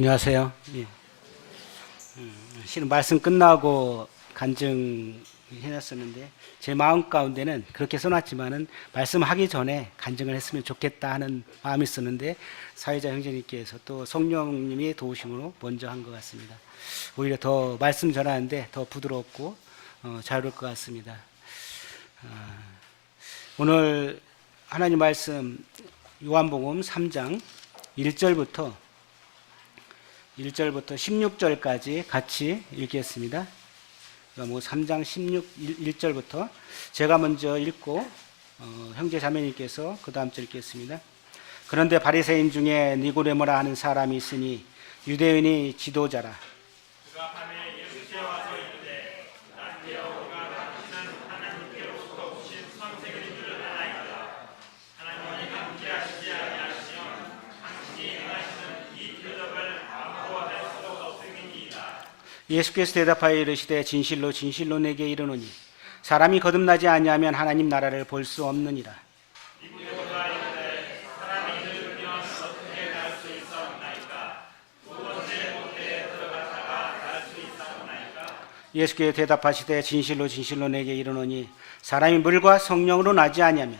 안녕하세요. 예. 실은 말씀 끝나고 간증해놨었는데 제 마음 가운데는 그렇게 써놨지만은 말씀하기 전에 간증을 했으면 좋겠다 하는 마음이 있었는데 사회자 형제님께서 또 성령님이 도우심으로 먼저 한 것 같습니다. 오히려 더 말씀 전하는데 더 부드럽고 자유로울 것 같습니다. 오늘 하나님 말씀 요한복음 3장 1절부터 16절까지 같이 읽겠습니다. 요한복음 3장 1절부터 제가 먼저 읽고 형제 자매님께서 그 다음 절 읽겠습니다. 그런데 바리새인 중에 니고데모라 하는 사람이 있으니 유대인의 지도자라. 그가 밤에 예수께 와서 이르되 낮되어 우리가 당신은 하나님께로부터 오신 선생인 줄 아나이다. 하나님이 함께하시지 아니하시면 당신이 행하시는 이 표적을 아무도 할 수 없음이니이다. 예수께서 대답하여 이르시되 진실로 진실로 내게 이르노니 사람이 거듭나지 아니하면 하나님 나라를 볼 수 없느니라. 니고데모가 이르되 사람이 늙으면 어떻게 날 수 있사옵나이까? 두 번째 모태에 들어갔다가 날 수 있사옵나이까? 예수께서 대답하시되 진실로 진실로 내게 이르노니 사람이 물과 성령으로 나지 아니하면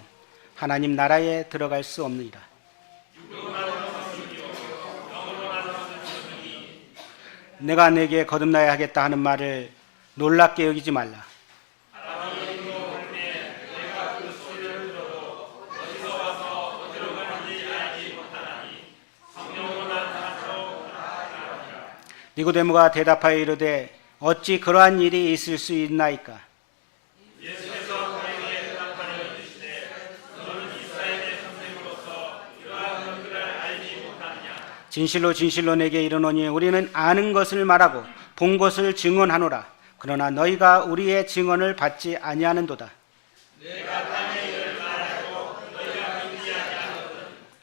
하나님 나라에 들어갈 수 없느니라. 내가 내게 거듭나야 하겠다 하는 말을 놀랍게 여기지 말라. 니고데모가 대답하여 이르되 어찌 그러한 일이 있을 수 있나이까? 예수께서 그에게 대답하여 이르시되 너는 이스라엘의 선생으로서 이러한 것들을 알지 못하느냐? 진실로 진실로 내게 이르노니 우리는 아는 것을 말하고 본 것을 증언하노라. 그러나 너희가 우리의 증언을 받지 아니하는도다. 내가 땅의 일을 말하고 너희가 믿지 아니하거든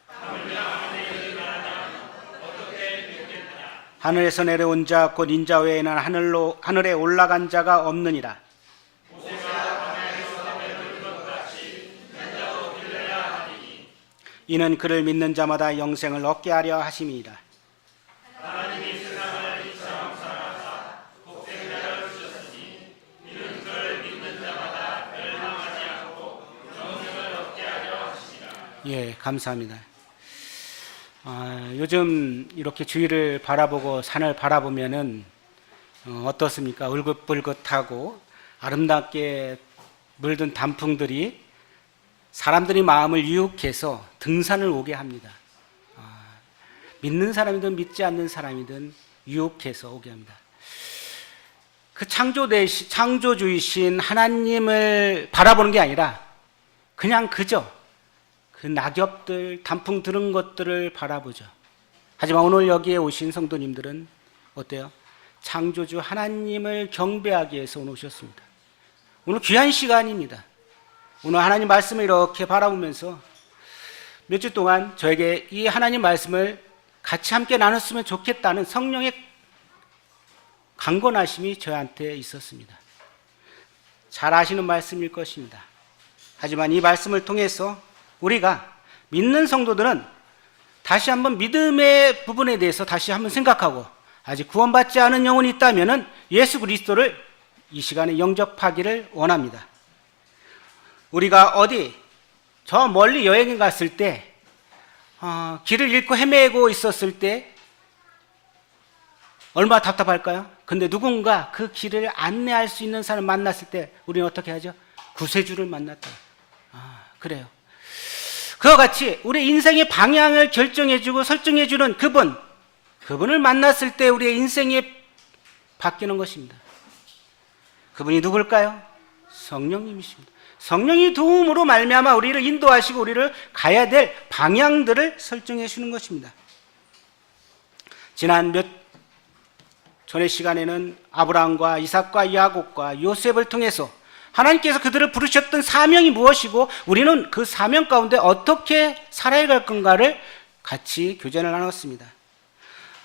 하물며 하늘의 일을 말하면 어떻게 믿겠느냐? 하늘에서 내려온 자 곧 인자 외에는 하늘에 올라간 자가 없느니라. 이는 그를 믿는 자마다 영생을 얻게 하려 하심이니라. 하나님이 세상을 이처럼 사랑하사 독생자를 주셨으니 이는 그를 믿는 자마다 멸망하지 않고 영생을 얻게 하려 하시니라. 예, 감사합니다. 요즘 이렇게 주위를 바라보고 산을 바라보면은 어떻습니까? 울긋불긋하고 아름답게 물든 단풍들이 사람들이 마음을 유혹해서 등산을 오게 합니다. 믿는 사람이든 믿지 않는 사람이든 유혹해서 오게 합니다. 그 창조주이신 하나님을 바라보는 게 아니라 그냥 그저 그 낙엽들, 단풍 들은 것들을 바라보죠. 하지만 오늘 여기에 오신 성도님들은 어때요? 창조주 하나님을 경배하기 위해서 오늘 오셨습니다. 오늘 귀한 시간입니다. 오늘 하나님 말씀을 이렇게 바라보면서 몇 주 동안 저에게 이 하나님 말씀을 같이 함께 나눴으면 좋겠다는 성령의 강권하심이 저한테 있었습니다. 잘 아시는 말씀일 것입니다. 하지만 이 말씀을 통해서 우리가 믿는 성도들은 다시 한번 믿음의 부분에 대해서 다시 한번 생각하고 아직 구원받지 않은 영혼이 있다면 예수 그리스도를 이 시간에 영접하기를 원합니다. 우리가 어디 저 멀리 여행에 갔을 때 길을 잃고 헤매고 있었을 때 얼마나 답답할까요? 근데 누군가 그 길을 안내할 수 있는 사람을 만났을 때 우리는 어떻게 하죠? 구세주를 만났다. 그래요. 그와 같이 우리 인생의 방향을 결정해주고 설정해주는 그분을 만났을 때 우리의 인생이 바뀌는 것입니다. 그분이 누굴까요? 성령님이십니다. 성령이 도움으로 말미암아 우리를 인도하시고 우리를 가야 될 방향들을 설정해 주는 것입니다. 지난 몇 전의 시간에는 아브라함과 이삭과 야곱과 요셉을 통해서 하나님께서 그들을 부르셨던 사명이 무엇이고 우리는 그 사명 가운데 어떻게 살아야 할 건가를 같이 교전을 나눴습니다.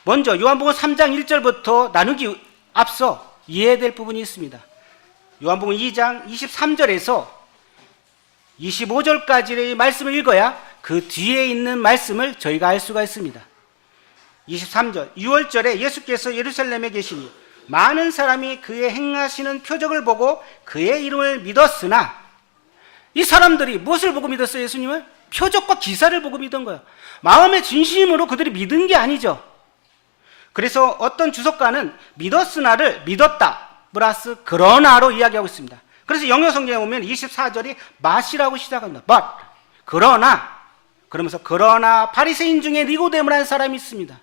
먼저 요한복음 3장 1절부터 나누기 앞서 이해해야 될 부분이 있습니다. 요한복음 2장 23절에서 25절까지의 말씀을 읽어야 그 뒤에 있는 말씀을 저희가 알 수가 있습니다. 23절, 6월절에 예수께서 예루살렘에 계시니 많은 사람이 그의 행하시는 표적을 보고 그의 이름을 믿었으나, 이 사람들이 무엇을 보고 믿었어요? 예수님을? 표적과 기사를 보고 믿은 거예요. 마음의 진심으로 그들이 믿은 게 아니죠. 그래서 어떤 주석가는 믿었으나를 믿었다 플러스 그러나로 이야기하고 있습니다. 그래서 영어성경에 보면 24절이 but이라고 시작합니다. but, 그러나, 그러면서 그러나 바리새인 중에 니고데모라는 사람이 있습니다.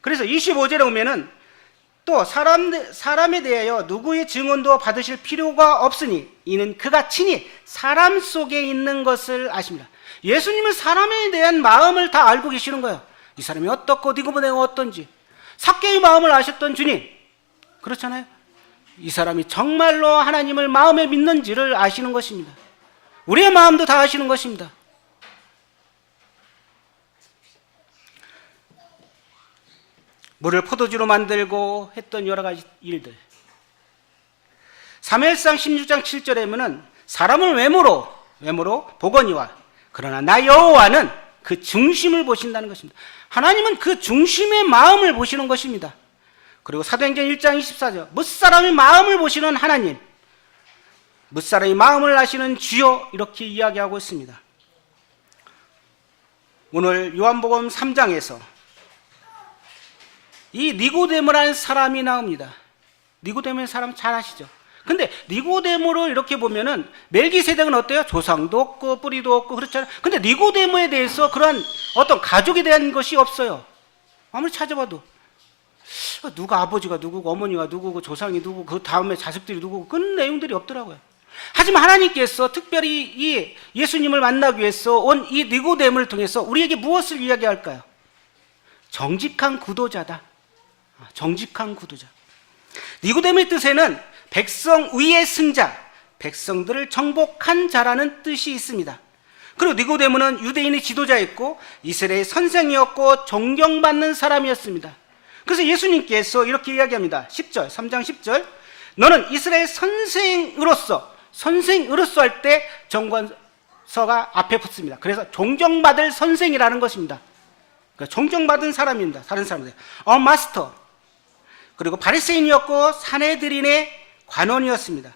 그래서 25절에 보면은 또 사람에 대하여 누구의 증언도 받으실 필요가 없으니 이는 그가 친히 사람 속에 있는 것을 아십니다. 예수님은 사람에 대한 마음을 다 알고 계시는 거예요. 이 사람이 어떻고 니고데모가 어떤지. 삭개의 마음을 아셨던 주님, 그렇잖아요. 이 사람이 정말로 하나님을 마음에 믿는지를 아시는 것입니다. 우리의 마음도 다 아시는 것입니다. 물을 포도주로 만들고 했던 여러 가지 일들. 사무엘상 16장 7절에 보면 사람을 외모로 보거니와 그러나 나 여호와는 그 중심을 보신다는 것입니다. 하나님은 그 중심의 마음을 보시는 것입니다. 그리고 사도행전 1장 24절, 뭇사람의 마음을 보시는 하나님, 뭇사람의 마음을 아시는 주여, 이렇게 이야기하고 있습니다. 오늘 요한복음 3장에서 이 니고데모라는 사람이 나옵니다. 니고데모의 사람 잘 아시죠? 근데 니고데모를 이렇게 보면은 멜기세덱은 어때요? 조상도 없고 뿌리도 없고 그렇잖아요. 근데 니고데모에 대해서 그런 어떤 가족에 대한 것이 없어요. 아무리 찾아봐도 누가 아버지가 누구고 어머니가 누구고 조상이 누구고 그 다음에 자식들이 누구고 그런 내용들이 없더라고요. 하지만 하나님께서 특별히 이 예수님을 만나기 위해서 온 이 니고데모를 통해서 우리에게 무엇을 이야기할까요? 정직한 구도자다. 정직한 구도자. 니고데모의 뜻에는 백성 위의 승자, 백성들을 정복한 자라는 뜻이 있습니다. 그리고 니고데모는 유대인의 지도자였고 이스라엘의 선생이었고 존경받는 사람이었습니다. 그래서 예수님께서 이렇게 이야기합니다. 10절, 3장 10절, 너는 이스라엘 선생으로서 할 때 정관서가 앞에 붙습니다. 그래서 존경받을 선생이라는 것입니다. 그러니까 존경받은 사람입니다. 다른 사람들. 마스터. 그리고 바리새인이었고 사내들인의 관원이었습니다.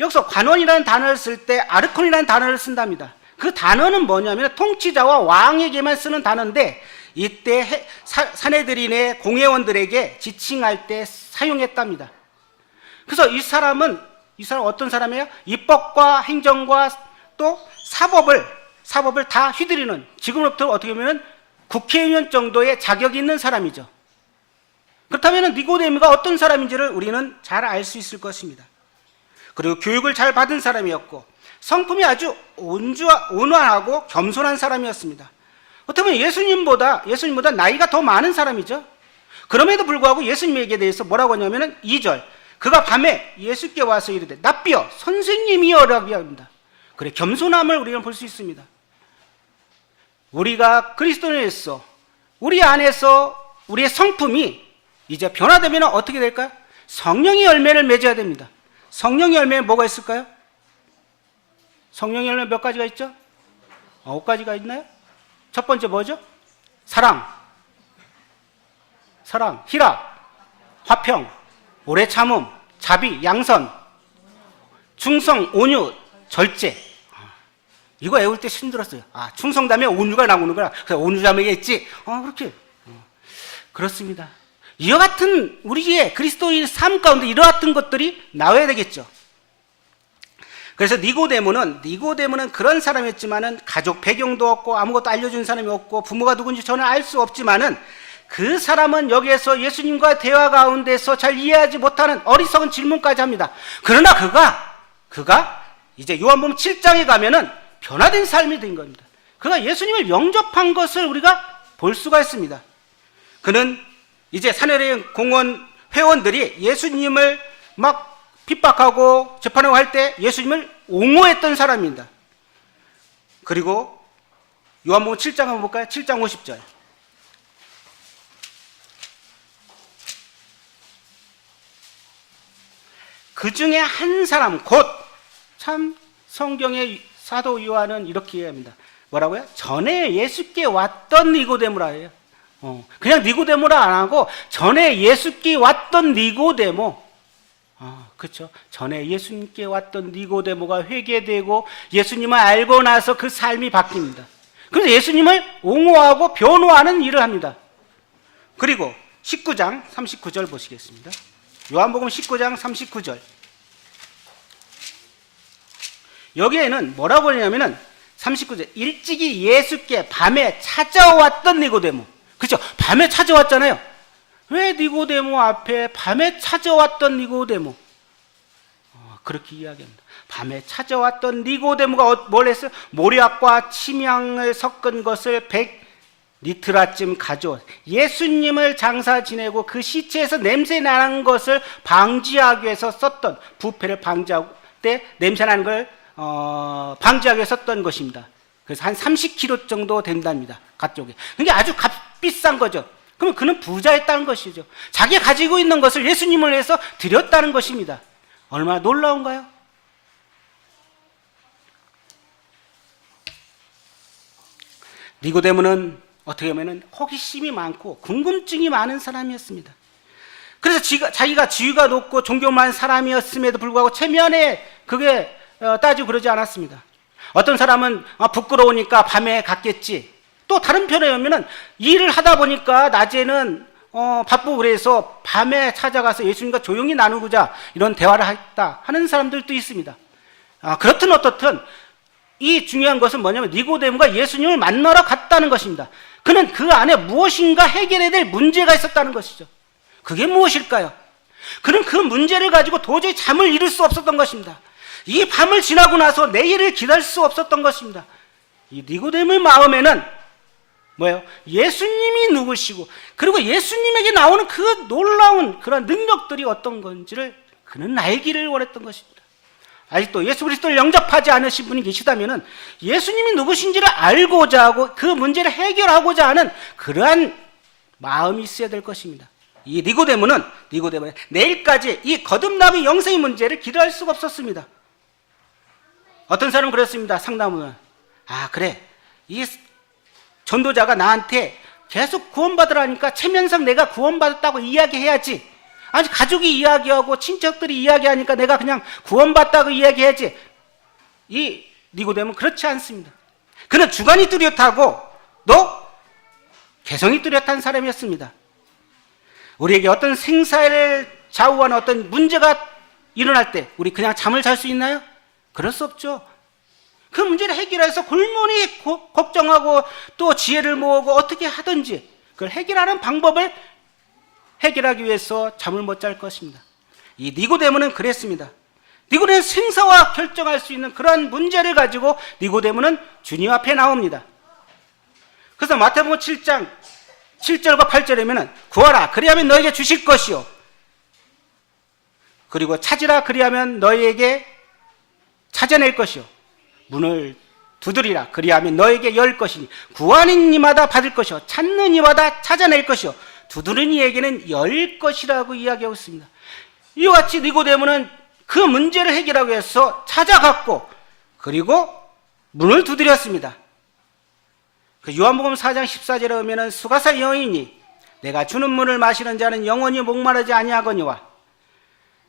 여기서 관원이라는 단어를 쓸 때 아르콘이라는 단어를 쓴답니다. 그 단어는 뭐냐면 통치자와 왕에게만 쓰는 단어인데 이때 사내들인의 공회원들에게 지칭할 때 사용했답니다. 그래서 이 사람 어떤 사람이에요? 입법과 행정과 또 사법을 다 휘두르는, 지금부터 어떻게 보면 국회의원 정도의 자격이 있는 사람이죠. 그렇다면 니고데모가 어떤 사람인지를 우리는 잘 알 수 있을 것입니다. 그리고 교육을 잘 받은 사람이었고 성품이 아주 온화하고 겸손한 사람이었습니다. 어떻게 보면 예수님보다 나이가 더 많은 사람이죠. 그럼에도 불구하고 예수님에게 대해서 뭐라고 하냐면 2절, 그가 밤에 예수께 와서 이르되 납비여 선생님이여라고 합니다. 그래, 겸손함을 우리는 볼 수 있습니다. 우리가 그리스도인으로서 우리 안에서 우리의 성품이 이제 변화되면 어떻게 될까요? 성령의 열매를 맺어야 됩니다. 성령의 열매는 뭐가 있을까요? 성령의 열매 몇 가지가 있죠? 5가지가 있나요? 첫 번째 뭐죠? 사랑, 희락, 화평, 오래 참음, 자비, 양선, 충성, 온유, 절제. 이거 외울 때 힘들었어요. 충성 다음에 온유가 나오는 거야. 그래서 온유 자매겠지. 그렇게. 그렇습니다. 이와 같은 우리의 그리스도인의 삶 가운데 이와 같은 것들이 나와야 되겠죠. 그래서 니고데모는 그런 사람이었지만은 가족 배경도 없고 아무것도 알려준 사람이 없고 부모가 누군지 저는 알 수 없지만은 그 사람은 여기에서 예수님과 대화 가운데서 잘 이해하지 못하는 어리석은 질문까지 합니다. 그러나 그가 이제 요한복음 7장에 가면은 변화된 삶이 된 겁니다. 그가 예수님을 영접한 것을 우리가 볼 수가 있습니다. 그는 이제 사내리인 공원 회원들이 예수님을 막 핍박하고 재판하고 할 때 예수님을 옹호했던 사람입니다. 그리고 요한복음 7장 한번 볼까요? 7장 50절. 그 중에 한 사람, 곧 참 성경의 사도 요한은 이렇게 이야기합니다. 뭐라고요? 전에 예수께 왔던 니고데모라 해요. 그냥 니고데모라 안 하고 전에 예수께 왔던 니고데모. 그렇죠. 전에 예수님께 왔던 니고데모가 회개되고 예수님을 알고 나서 그 삶이 바뀝니다. 그래서 예수님을 옹호하고 변호하는 일을 합니다. 그리고 19장 39절 보시겠습니다. 요한복음 19장 39절. 여기에는 뭐라고 하냐면은 39절. 일찍이 예수께 밤에 찾아왔던 니고데모. 그렇죠. 밤에 찾아왔잖아요. 왜 니고데모 앞에 밤에 찾아왔던 니고데모? 그렇게 이야기합니다. 밤에 찾아왔던 니고데모가 뭘 했어요? 모략과 침향을 섞은 것을 100리터쯤 가져와 예수님을 장사 지내고 그 시체에서 냄새 나는 것을 방지하기 위해서 썼던, 부패를 방지할 때 냄새 나는 걸 방지하기 위해서 썼던 것입니다. 그래서 한 30kg 정도 된답니다. 가쪽에. 그게 아주 값비싼 거죠. 그럼 그는 부자였다는 것이죠. 자기가 가지고 있는 것을 예수님을 위해서 드렸다는 것입니다. 얼마나 놀라운가요? 니고데모는 어떻게 보면 호기심이 많고 궁금증이 많은 사람이었습니다. 그래서 자기가 지위가 높고 존경 많은 사람이었음에도 불구하고 체면에 그게 따지고 그러지 않았습니다. 어떤 사람은 부끄러우니까 밤에 갔겠지. 또 다른 편에 보면은 일을 하다 보니까 낮에는 바쁘고 그래서 밤에 찾아가서 예수님과 조용히 나누고자 이런 대화를 했다 하는 사람들도 있습니다. 그렇든 어떻든 이 중요한 것은 뭐냐면 니고데모가 예수님을 만나러 갔다는 것입니다. 그는 그 안에 무엇인가 해결해야 될 문제가 있었다는 것이죠. 그게 무엇일까요? 그는 그 문제를 가지고 도저히 잠을 이룰 수 없었던 것입니다. 이 밤을 지나고 나서 내일을 기다릴 수 없었던 것입니다. 이 니고데모의 마음에는 뭐예요? 예수님이 누구시고 그리고 예수님에게 나오는 그 놀라운 그런 능력들이 어떤 건지를 그는 알기를 원했던 것입니다. 아직도 예수 그리스도를 영접하지 않으신 분이 계시다면 예수님이 누구신지를 알고자 하고 그 문제를 해결하고자 하는 그러한 마음이 있어야 될 것입니다. 이 니고데모는 내일까지 이 거듭남의 영생의 문제를 기도할 수가 없었습니다. 어떤 사람은 그랬습니다. 상담은 그래 이 전도자가 나한테 계속 구원받으라니까 체면상 내가 구원받았다고 이야기해야지. 아니 가족이 이야기하고 친척들이 이야기하니까 내가 그냥 구원받다고 이야기해야지. 이 니고데모는 그렇지 않습니다. 그는 주관이 뚜렷하고 또 개성이 뚜렷한 사람이었습니다. 우리에게 어떤 생사를 좌우하는 어떤 문제가 일어날 때 우리 그냥 잠을 잘 수 있나요? 그럴 수 없죠. 그 문제를 해결해서 골머니 걱정하고 또 지혜를 모으고 어떻게 하든지 그걸 해결하는 방법을 해결하기 위해서 잠을 못 잘 것입니다. 이 니고데모는 그랬습니다. 니고데모는 생사와 결정할 수 있는 그러한 문제를 가지고 니고데모는 주님 앞에 나옵니다. 그래서 마태복음 7장 7절과 8절에 보면 구하라 그리하면 너에게 주실 것이요 그리고 찾으라 그리하면 너희에게 찾아낼 것이요 문을 두드리라 그리하면 너에게 열 것이니 구하는 이마다 받을 것이요 찾는 이마다 찾아낼 것이요 두드리는 이에게는 열 것이라고 이야기하고 있습니다. 이와 같이 니고데모는 그 문제를 해결하기 위해서 찾아갔고 그리고 문을 두드렸습니다. 그 요한복음 4장 14절에 보면 수가사 여인이 내가 주는 물을 마시는 자는 영원히 목마르지 아니하거니와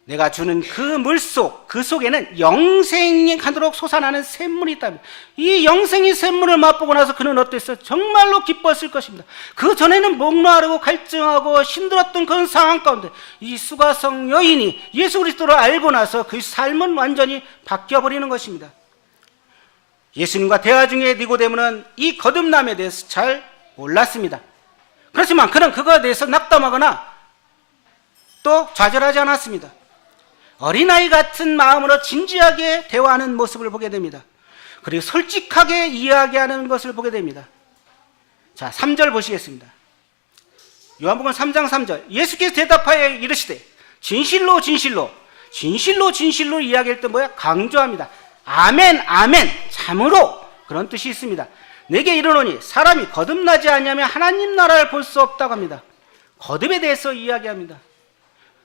내가 주는 그 물속, 그 속에는 영생이 가도록 솟아나는 샘물이 있답니다. 이 영생의 샘물을 맛보고 나서 그는 어땠어요? 정말로 기뻤을 것입니다. 그 전에는 목마르고 갈증하고 힘들었던 그런 상황 가운데 이 수가성 여인이 예수 그리스도를 알고 나서 그 삶은 완전히 바뀌어버리는 것입니다. 예수님과 대화 중에 니고데모는 이 거듭남에 대해서 잘 몰랐습니다. 그렇지만 그는 그거에 대해서 낙담하거나 또 좌절하지 않았습니다. 어린아이 같은 마음으로 진지하게 대화하는 모습을 보게 됩니다. 그리고 솔직하게 이야기하는 것을 보게 됩니다. 자, 3절 보시겠습니다. 요한복음 3장 3절 예수께서 대답하여 이르시되 진실로 진실로 진실로 진실로 이야기할 때 뭐야? 강조합니다. 아멘 아멘 참으로 그런 뜻이 있습니다. 내게 이르노니 사람이 거듭나지 아니하면 하나님 나라를 볼 수 없다고 합니다. 거듭에 대해서 이야기합니다.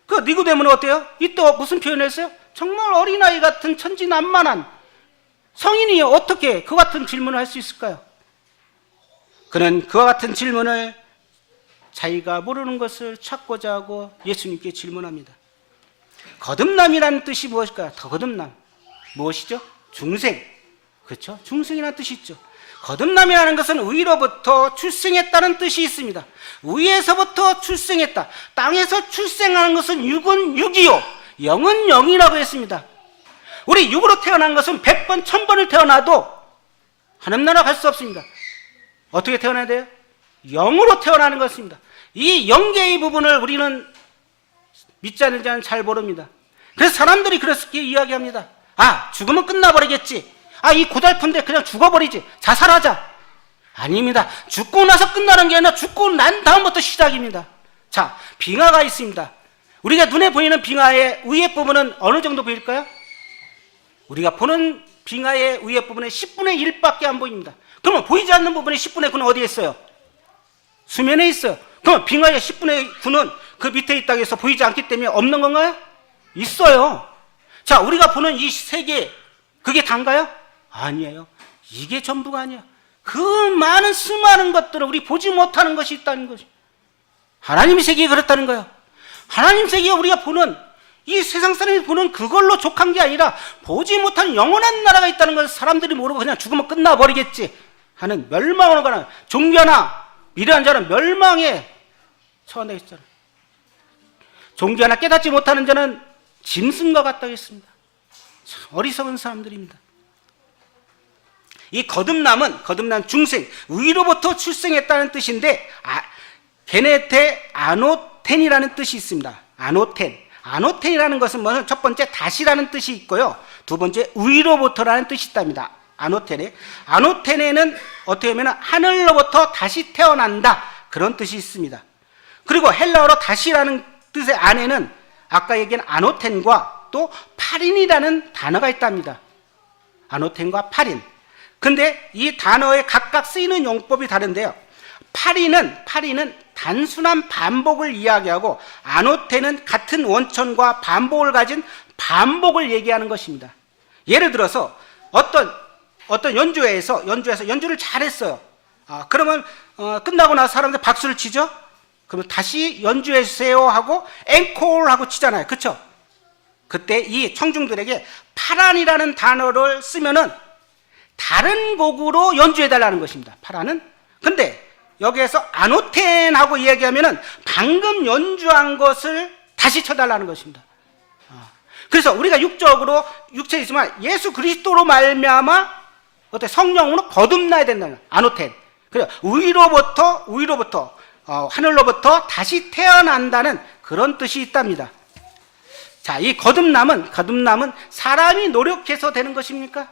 그 니고데모는 어때요? 이때 무슨 표현을 했어요? 정말 어린아이 같은 천진난만한 성인이 어떻게 그 같은 질문을 할 수 있을까요? 그는 그와 같은 질문을 자기가 모르는 것을 찾고자 하고 예수님께 질문합니다. 거듭남이라는 뜻이 무엇일까요? 더 거듭남. 무엇이죠? 중생. 그렇죠? 중생이라는 뜻이 있죠. 거듭남이라는 것은 위로부터 출생했다는 뜻이 있습니다. 위에서부터 출생했다. 땅에서 출생하는 것은 육은 육이요 영은 영이라고 했습니다. 우리 육으로 태어난 것은 100번, 1000번을 태어나도 하나님 나라 갈 수 없습니다. 어떻게 태어나야 돼요? 영으로 태어나는 것입니다. 이 영계의 부분을 우리는 믿지 않는 자는 잘 모릅니다. 그래서 사람들이 그렇게 이야기합니다. 아, 죽으면 끝나버리겠지. 아, 이 고달픈데 그냥 죽어버리지. 자살하자. 아닙니다. 죽고 나서 끝나는 게 아니라 죽고 난 다음부터 시작입니다. 자, 빙하가 있습니다. 우리가 눈에 보이는 빙하의 위에 부분은 어느 정도 보일까요? 우리가 보는 빙하의 위에 부분은 10분의 1밖에 안 보입니다. 그러면 보이지 않는 부분의 10분의 9는 어디에 있어요? 수면에 있어요. 그럼 빙하의 10분의 9는 그 밑에 있다고 해서 보이지 않기 때문에 없는 건가요? 있어요. 자, 우리가 보는 이 세계, 그게 단가요? 아니에요. 이게 전부가 아니야. 그 많은 수많은 것들을 우리 보지 못하는 것이 있다는 거죠. 하나님의 세계가 그렇다는 거예요. 하나님 세계가 우리가 보는, 이 세상 사람이 보는 그걸로 족한 게 아니라 보지 못한 영원한 나라가 있다는 것을 사람들이 모르고 그냥 죽으면 끝나버리겠지 하는 멸망으로 가는, 종교나 미래한 자는 멸망에 처한다 했잖아요. 종교나 깨닫지 못하는 자는 짐승과 같다고 했습니다. 참 어리석은 사람들입니다. 이 거듭남은, 거듭난 중생, 위로부터 출생했다는 뜻인데, 게네테 아노텐이라는 뜻이 있습니다. 아노텐. 아노텐이라는 것은 뭐냐면 첫 번째 다시라는 뜻이 있고요. 두 번째 위로부터라는 뜻이 있답니다. 아노텐에는 어떻게 보면 하늘로부터 다시 태어난다, 그런 뜻이 있습니다. 그리고 헬라어로 다시라는 뜻의 안에는 아까 얘기한 아노텐과 또 파린이라는 단어가 있답니다. 아노텐과 파린. 근데 이 단어에 각각 쓰이는 용법이 다른데요. 파리는 단순한 반복을 이야기하고, 아노테는 같은 원천과 반복을 가진 반복을 얘기하는 것입니다. 예를 들어서 어떤 연주회에서 연주를 잘했어요. 그러면 끝나고 나서 사람들 박수를 치죠. 그러면 다시 연주해 주세요 하고 앵콜 하고 치잖아요. 그렇죠? 그때 이 청중들에게 파란이라는 단어를 쓰면은 다른 곡으로 연주해 달라는 것입니다. 파란은. 근데 여기에서 아노텐하고 이야기하면은 방금 연주한 것을 다시 쳐달라는 것입니다. 그래서 우리가 육적으로 육체에 있지만 예수 그리스도로 말미암아 어때 성령으로 거듭나야 된다는 아노텐. 그래서 위로부터 하늘로부터 다시 태어난다는 그런 뜻이 있답니다. 자, 이 거듭남은 사람이 노력해서 되는 것입니까?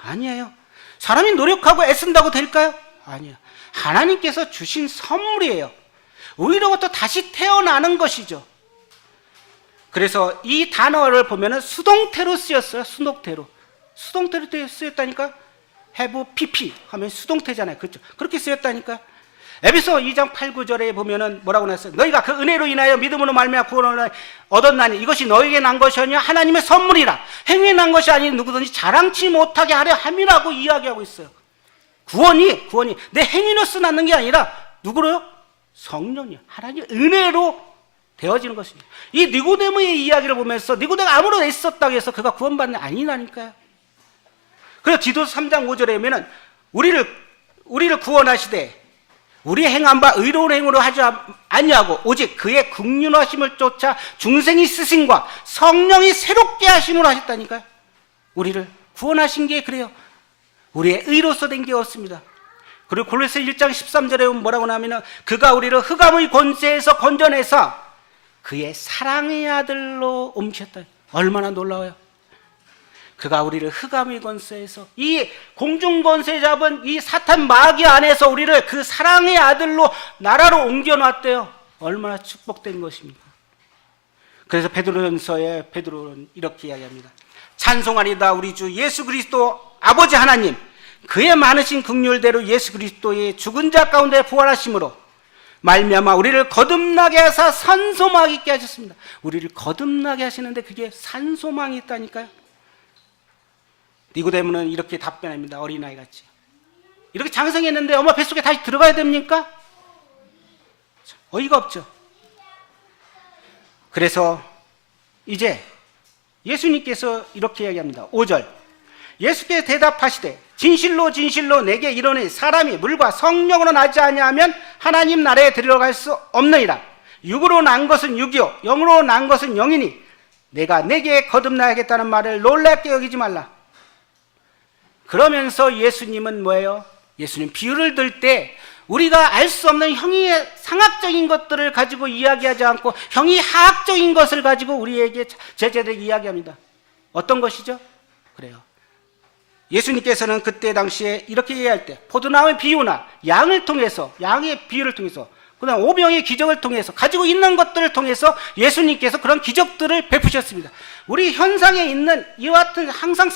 아니에요. 사람이 노력하고 애쓴다고 될까요? 아니에요. 하나님께서 주신 선물이에요. 위로부터 다시 태어나는 것이죠. 그래서 이 단어를 보면은 수동태로 쓰였어요. 수동태로 쓰였다니까. have pp 하면 수동태잖아요. 그렇죠? 그렇게 쓰였다니까. 에베소 2장 8, 9절에 보면은 뭐라고 나왔어요? 너희가 그 은혜로 인하여 믿음으로 말미암아 구원을 얻었나니 이것이 너에게 난 것이 아니라 하나님의 선물이라. 행위에 난 것이 아닌 누구든지 자랑치 못하게 하려 함이라고 이야기하고 있어요. 구원이 내 행위로서 낳는 게 아니라 누구로요? 성령이요. 하나님의 은혜로 되어지는 것입니다. 이 니고데모의 이야기를 보면서 니고데모가 아무런 애썼다고 해서 그가 구원받는 아니라니까요. 그래서 디도서 3장 5절에 보면은 우리를 구원하시되 우리의 행한 바 의로운 행으로 하지 아니하고 오직 그의 긍휼하심을 쫓아 중생이 쓰심과 성령이 새롭게 하심으로 하셨다니까요. 우리를 구원하신 게 그래요. 우리의 의로서 된 게 없습니다. 그리고 골로새 1장 13절에 보면 뭐라고 하냐면 그가 우리를 흑암의 권세에서 건져내서 그의 사랑의 아들로 옮기셨다. 얼마나 놀라워요. 그가 우리를 흑암의 권세에서, 이 공중 권세 잡은 이 사탄 마귀 안에서 우리를 그 사랑의 아들로 나라로 옮겨놨대요. 얼마나 축복된 것입니까? 그래서 베드로전서에 베드로는 이렇게 이야기합니다. 찬송하리다 우리 주 예수 그리스도 아버지 하나님, 그의 많으신 긍휼대로 예수 그리스도의 죽은 자 가운데 부활하심으로 말미암아 우리를 거듭나게 하사 산소망 있게 하셨습니다. 우리를 거듭나게 하시는데 그게 산소망이 있다니까요. 니고데모는 이렇게 답변합니다. 어린아이같이. 이렇게 장성했는데 엄마 뱃속에 다시 들어가야 됩니까? 어이가 없죠. 그래서 이제 예수님께서 이렇게 이야기합니다. 5절 예수께서 대답하시되 진실로 진실로 내게 이르노니 사람이 물과 성령으로 나지 아니하면 하나님 나라에 들어갈 수 없느니라. 육으로 난 것은 육이요 영으로 난 것은 영이니 내가 내게 거듭나야겠다는 말을 놀랍게 여기지 말라. 그러면서 예수님은 뭐예요? 예수님 비유를 들 때 우리가 알 수 없는 형의 상학적인 것들을 가지고 이야기하지 않고 형이 하학적인 것을 가지고 우리에게 제자들에게 이야기합니다. 어떤 것이죠? 그래요. 예수님께서는 그때 당시에 이렇게 얘기할 때 포도나무의 비유나 양을 통해서 양의 비유를 통해서 그다음 오병의 기적을 통해서 가지고 있는 것들을 통해서 예수님께서 그런 기적들을 베푸셨습니다. 우리 현상에 있는 이와 같은 항상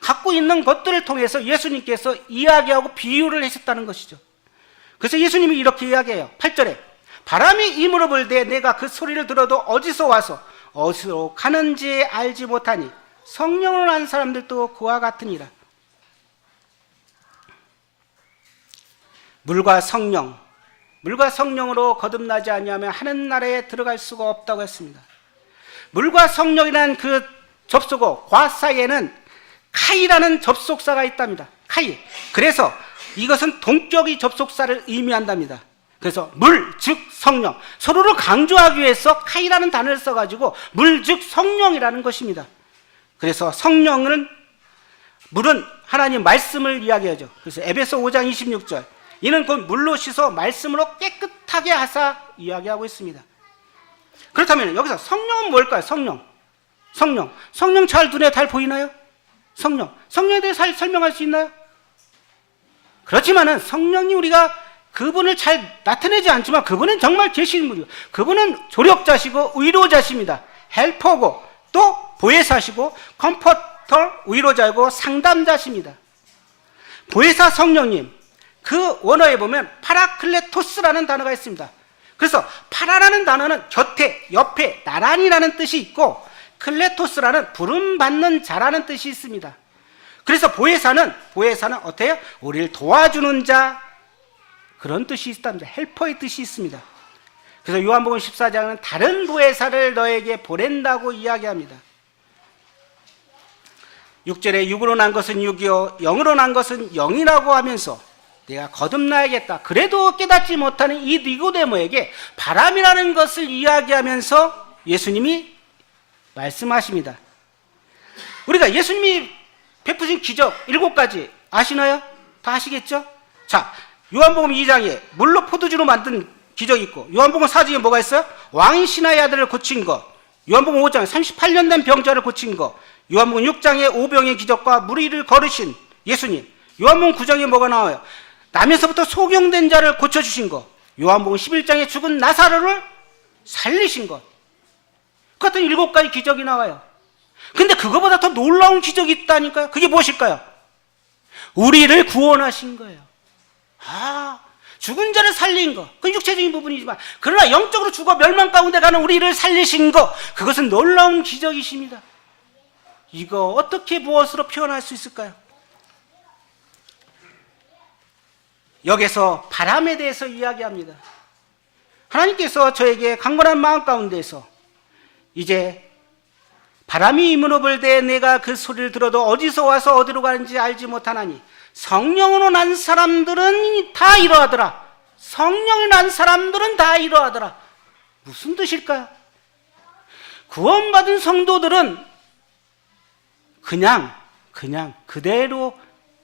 갖고 있는 것들을 통해서 예수님께서 이야기하고 비유를 하셨다는 것이죠. 그래서 예수님이 이렇게 이야기해요. 8절에 바람이 이무로 불되 내가 그 소리를 들어도 어디서 와서 어디로 가는지 알지 못하니 성령으로 난 사람들도 그와 같으니라. 물과 성령으로 거듭나지 아니하면 하늘 나라에 들어갈 수가 없다고 했습니다. 물과 성령이라는 그 접속어 과 사이에는 카이라는 접속사가 있답니다. 카이. 그래서 이것은 동격의 접속사를 의미한답니다. 그래서 물, 즉 성령. 서로를 강조하기 위해서 카이라는 단어를 써가지고 물, 즉 성령이라는 것입니다. 그래서 물은 하나님 말씀을 이야기하죠. 그래서 에베소 5장 26절 이는 곧 물로 씻어 말씀으로 깨끗하게 하사 이야기하고 있습니다. 그렇다면 여기서 성령은 뭘까요? 성령 잘 눈에 잘 보이나요? 성령에 대해 잘 설명할 수 있나요? 그렇지만은 성령이 우리가 그분을 잘 나타내지 않지만 그분은 정말 계시는 분이고 그분은 조력자시고 위로자십니다. 헬퍼고 또 보혜사시고 컴포터 위로자이고 상담자십니다. 보혜사 성령님 그 원어에 보면 파라클레토스라는 단어가 있습니다. 그래서 파라라는 단어는 곁에, 옆에, 나란히라는 뜻이 있고 클레토스라는 부름받는 자라는 뜻이 있습니다. 그래서 보혜사는 어때요? 우리를 도와주는 자 그런 뜻이 있답니다. 헬퍼의 뜻이 있습니다. 그래서 요한복음 14장은 다른 보혜사를 너에게 보낸다고 이야기합니다. 6절에 육으로 난 것은 육이요 영으로 난 것은 영이라고 하면서 내가 거듭나야겠다. 그래도 깨닫지 못하는 이 니고데모에게 바람이라는 것을 이야기하면서 예수님이 말씀하십니다. 우리가 예수님이 베푸신 기적 7가지 아시나요? 다 아시겠죠? 자, 요한복음 2장에 물로 포도주로 만든 기적이 있고 요한복음 4장에 뭐가 있어요? 왕인 신하의 아들을 고친 것, 요한복음 5장에 38년 된 병자를 고친 것, 요한복음 6장에 오병의 기적과 무리를 걸으신 예수님, 요한복음 9장에 뭐가 나와요? 남에서부터 소경된 자를 고쳐주신 것, 요한복음 11장에 죽은 나사로를 살리신 것, 그 같은 7가지 기적이 나와요. 근데 그거보다 더 놀라운 기적이 있다니까요. 그게 무엇일까요? 우리를 구원하신 거예요. 죽은 자를 살린 것, 그건 육체적인 부분이지만 그러나 영적으로 죽어 멸망 가운데 가는 우리를 살리신 것, 그것은 놀라운 기적이십니다. 이거 어떻게 무엇으로 표현할 수 있을까요? 여기서 바람에 대해서 이야기합니다. 하나님께서 저에게 강건한 마음 가운데서 이제 바람이 이무로 불되 내가 그 소리를 들어도 어디서 와서 어디로 가는지 알지 못하나니 성령으로 난 사람들은 다 이러하더라. 성령이 난 사람들은 다 이러하더라. 무슨 뜻일까요? 구원받은 성도들은 그냥 그대로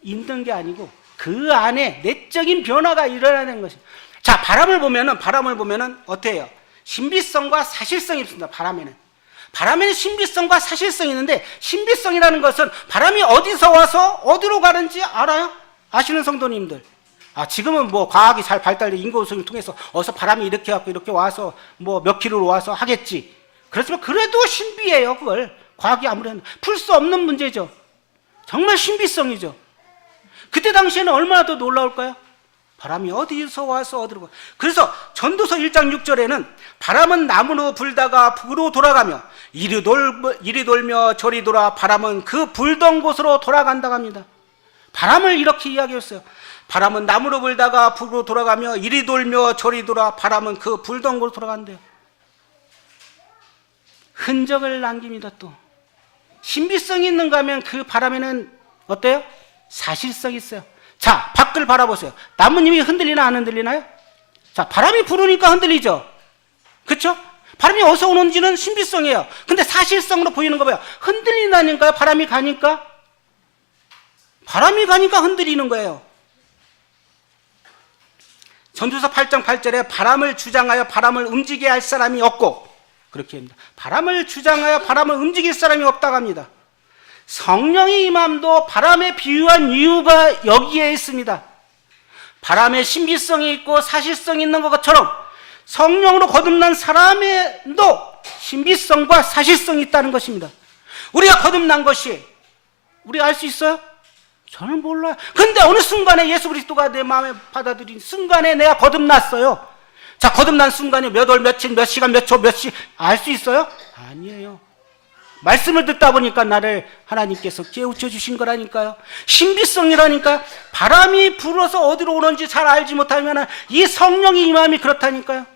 있는 게 아니고 그 안에 내적인 변화가 일어나는 것입니다. 자, 바람을 보면은 어때요? 신비성과 사실성이 있습니다. 바람에는 신비성과 사실성이 있는데 신비성이라는 것은 바람이 어디서 와서 어디로 가는지 알아요? 아시는 성도님들. 지금은 뭐 과학이 잘 발달된 인공위성을 통해서 어서 바람이 이렇게 왔고 이렇게 와서 뭐 몇 킬로로 와서 하겠지. 그렇지만 그래도 신비해요. 그걸 과학이 아무리 풀 수 없는 문제죠. 정말 신비성이죠. 그때 당시에는 얼마나 더 놀라울까요? 바람이 어디서 와서 어디로 가. 그래서 전도서 1장 6절에는 바람은 나무로 불다가 북으로 돌아가며 이리 돌며 저리 돌아 바람은 그 불던 곳으로 돌아간다고 합니다. 바람을 이렇게 이야기했어요. 바람은 나무로 불다가 불로 돌아가며 이리 돌며 저리 돌아 바람은 그 불던 곳으로 돌아간대요. 흔적을 남깁니다. 또 신비성이 있는가 하면 그 바람에는 어때요? 사실성이 있어요. 자, 밖을 바라보세요. 나뭇잎이 흔들리나 안 흔들리나요? 자, 바람이 부르니까 흔들리죠. 그렇죠? 바람이 어디서 오는지는 신비성이에요. 근데 사실성으로 보이는 거 봐요. 흔들린다니까요. 바람이 가니까. 바람이 가니까 흔들리는 거예요. 전도서 8장 8절에 바람을 주장하여 바람을 움직이게 할 사람이 없고, 그렇게 합니다. 바람을 주장하여 바람을 움직일 사람이 없다고 합니다. 성령의 임함도 바람에 비유한 이유가 여기에 있습니다. 바람에 신비성이 있고 사실성이 있는 것처럼 성령으로 거듭난 사람에도 신비성과 사실성이 있다는 것입니다. 우리가 거듭난 것이 우리가 알 수 있어요? 저는 몰라요. 근데 어느 순간에 예수 그리스도가 내 마음에 받아들인 순간에 내가 거듭났어요. 자, 거듭난 순간에 몇 월, 며칠, 몇 시간, 몇 초, 몇 시 알 수 있어요? 아니에요. 말씀을 듣다 보니까 나를 하나님께서 깨우쳐 주신 거라니까요. 신비성이라니까요. 바람이 불어서 어디로 오는지 잘 알지 못하면 이 성령의 임함이 그렇다니까요.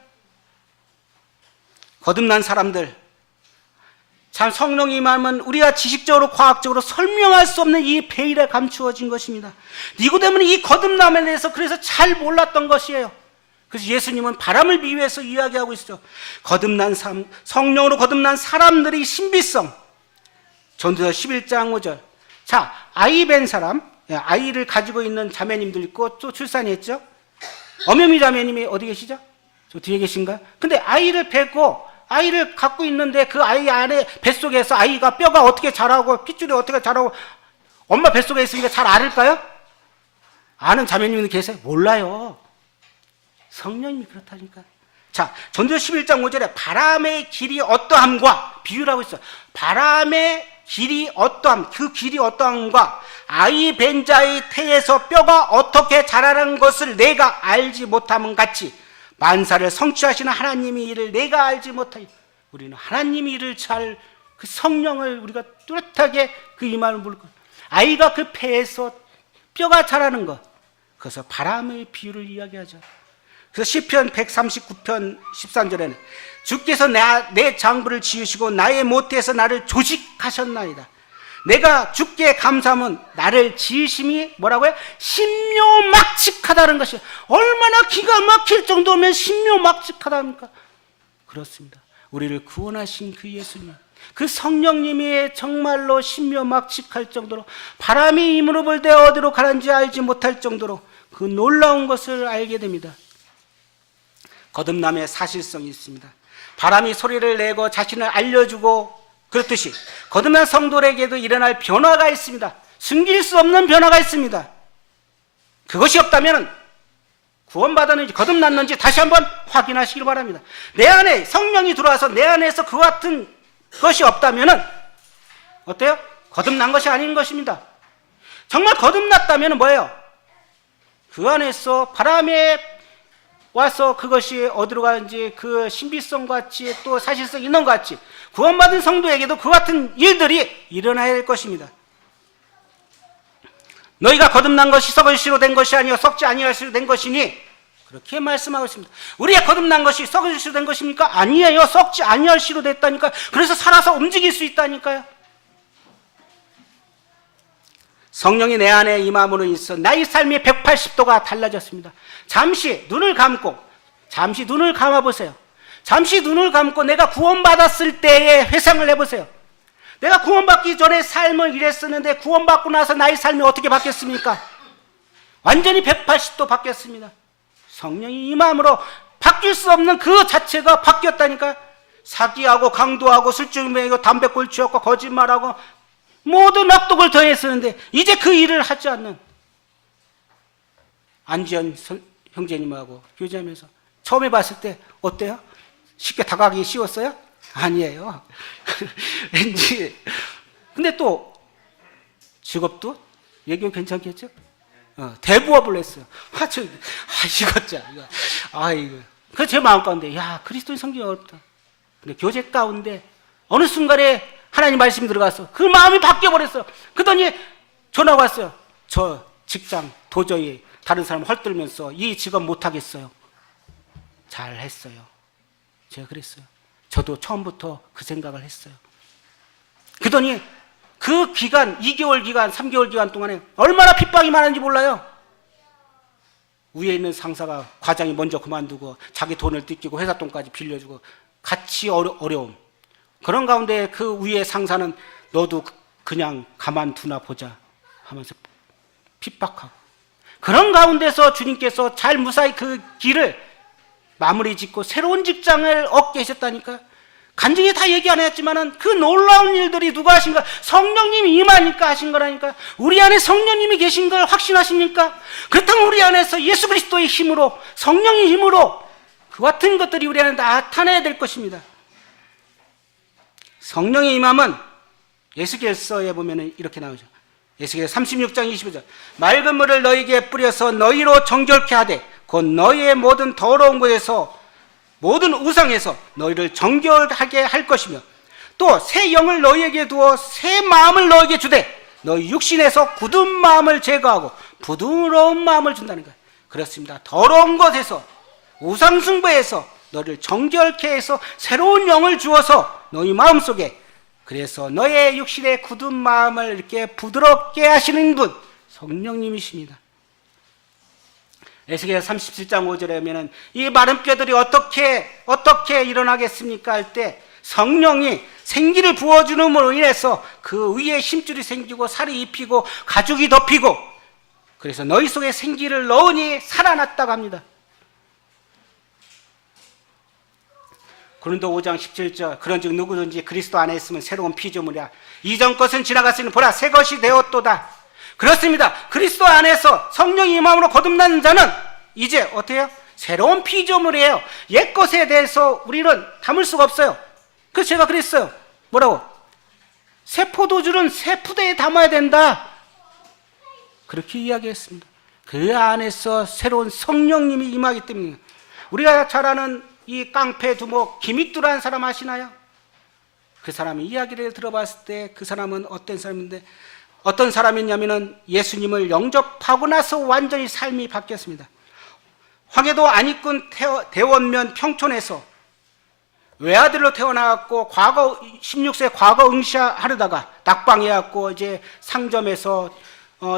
거듭난 사람들, 참 성령의 임함은 우리가 지식적으로 과학적으로 설명할 수 없는 이 베일에 감추어진 것입니다. 니고데모는 이 거듭남에 대해서 그래서 잘 몰랐던 것이에요. 그래서 예수님은 바람을 비유해서 이야기하고 있죠. 거듭난 삶, 성령으로 거듭난 사람들의 신비성. 전도서 11장 5절. 자, 아이 뵌 사람, 아이를 가지고 있는 자매님들 있고 또 출산했죠. 어머니 자매님이 어디 계시죠? 저 뒤에 계신가요? 근데 아이를 뵙고 아이를 갖고 있는데 그 아이 안에 뱃속에서 아이가 뼈가 어떻게 자라고 핏줄이 어떻게 자라고 엄마 뱃속에 있으니까 잘 알을까요? 아는 자매님은 계세요? 몰라요. 성령님이 그렇다니까. 자, 전도서 11장 5절에 바람의 길이 어떠함과 비유라고 있어요. 바람의 길이 어떠함, 그 길이 어떠함과 아이 뵌 자의 태에서 뼈가 어떻게 자라는 것을 내가 알지 못함은 같이 만사를 성취하시는 하나님의 일을 내가 알지 못하니 우리는 하나님의 일을 잘 그 성령을 우리가 뚜렷하게 그 임함을 모를 것. 아이가 그 폐에서 뼈가 자라는 것, 그래서 바람의 비유를 이야기하죠. 그래서 시편 139편 13절에는 주께서 내 장부를 지으시고 나의 모태에서 나를 조직하셨나이다. 내가 주께 감사하면 나를 지으심이 뭐라고요? 신묘막측하다는 것이 얼마나 기가 막힐 정도면 신묘막측하다니까. 그렇습니다. 우리를 구원하신 그 예수님, 그 성령님이 정말로 신묘막측할 정도로 바람이 힘으로 불 때 어디로 가는지 알지 못할 정도로 그 놀라운 것을 알게 됩니다. 거듭남의 사실성이 있습니다. 바람이 소리를 내고 자신을 알려주고 그렇듯이 거듭난 성도에게도 일어날 변화가 있습니다. 숨길 수 없는 변화가 있습니다. 그것이 없다면 구원받았는지 거듭났는지 다시 한번 확인하시길 바랍니다. 내 안에 성령이 들어와서 내 안에서 그 같은 것이 없다면 어때요? 거듭난 것이 아닌 것입니다. 정말 거듭났다면 뭐예요? 그 안에서 바람에 와서 그것이 어디로 가는지 그 신비성 같이 또 사실성 있는 것 같이 구원받은 성도에게도 그 같은 일들이 일어나야 될 것입니다. 너희가 거듭난 것이 썩을 씨로 된 것이 아니요 썩지 아니할 씨로 된 것이니 그렇게 말씀하고 있습니다. 우리가 거듭난 것이 썩을 씨로 된 것입니까? 아니에요. 썩지 아니할 씨로 됐다니까요. 그래서 살아서 움직일 수 있다니까요. 성령이 내 안에 임함으로 인해서 나의 삶이 180도가 달라졌습니다. 잠시 눈을 감고 잠시 눈을 감아보세요. 잠시 눈을 감고 내가 구원받았을 때의 회상을 해보세요. 내가 구원받기 전에 삶을 이랬었는데 구원받고 나서 나의 삶이 어떻게 바뀌었습니까? 완전히 180도 바뀌었습니다. 성령이 임함으로 바뀔 수 없는 그 자체가 바뀌었다니까요. 사기하고 강도하고 술주먹이고 담배꼴 취하고 거짓말하고 모든 악독을 더했었는데 이제 그 일을 하지 않는 안지현 형제님하고 교제하면서 처음에 봤을 때 어때요? 쉽게 다가가기 쉬웠어요? 아니에요. 왠지 근데 또 직업도 얘기 괜찮겠죠? 대부업을 했어요. 이거. 그래서 제 마음 가운데 야 그리스도인 성경이 어렵다. 근데 교제 가운데 어느 순간에 하나님 말씀이 들어갔어. 그 마음이 바뀌어버렸어요. 그러더니 전화가 왔어요. 저 직장 도저히 다른 사람 헐뜯으면서 이 직업 못하겠어요. 잘했어요. 제가 그랬어요. 저도 처음부터 그 생각을 했어요. 그러더니 그 기간, 2개월 기간, 3개월 기간 동안에 얼마나 핍박이 많은지 몰라요. 위에 있는 상사가, 과장이 먼저 그만두고 자기 돈을 뜯기고 회사 돈까지 빌려주고 같이 어려움. 그런 가운데 그 위에 상사는 너도 그냥 가만두나 보자 하면서 핍박하고, 그런 가운데서 주님께서 잘 무사히 그 길을 마무리 짓고 새로운 직장을 얻게 하셨다니까. 간증에 다 얘기 안 했지만은 그 놀라운 일들이 누가 하신 거야? 성령님이 임하니까 하신 거라니까. 우리 안에 성령님이 계신 걸 확신하십니까? 그렇다면 우리 안에서 예수 그리스도의 힘으로, 성령의 힘으로 그 같은 것들이 우리 안에 나타나야 될 것입니다. 성령의 임함은 에스겔서에 보면 이렇게 나오죠. 에스겔 36장 25절. 맑은 물을 너희에게 뿌려서 너희로 정결케 하되 곧 너희의 모든 더러운 곳에서, 모든 우상에서 너희를 정결하게 할 것이며, 또 새 영을 너희에게 두어 새 마음을 너희에게 주되 너희 육신에서 굳은 마음을 제거하고 부드러운 마음을 준다는 거예요. 그렇습니다. 더러운 것에서, 우상 숭배에서 너희를 정결케 해서 새로운 영을 주어서 너희 마음속에, 그래서 너의 육신의 굳은 마음을 이렇게 부드럽게 하시는 분, 성령님이십니다. 에스겔 37장 5절에 보면 이 마른 뼈들이 어떻게 일어나겠습니까 할 때 성령이 생기를 부어주는으로 인해서 그 위에 힘줄이 생기고 살이 입히고 가죽이 덮이고, 그래서 너희 속에 생기를 넣으니 살아났다고 합니다. 고린도 5장 17절. 그런즉 누구든지 그리스도 안에 있으면 새로운 피조물이야. 이전 것은 지나갔으니 보라 새 것이 되었도다. 그렇습니다. 그리스도 안에서 성령의 임함으로 거듭난 자는 이제 어때요? 새로운 피조물이에요. 옛 것에 대해서 우리는 담을 수가 없어요. 그래서 제가 그랬어요. 뭐라고? 새 포도주는 새 푸대에 담아야 된다. 그렇게 이야기했습니다. 그 안에서 새로운 성령님이 임하기 때문에. 우리가 잘 아는 이 깡패 두목 김익두라는 사람 아시나요? 그 사람의 이야기를 들어봤을 때 그 사람은 어떤 사람인데, 어떤 사람이냐면은 예수님을 영접하고 나서 완전히 삶이 바뀌었습니다. 황해도 안익군 대원면 평촌에서 외아들로 태어나갖고 16세 과거 응시하려다가 낙방해갖고 이제 상점에서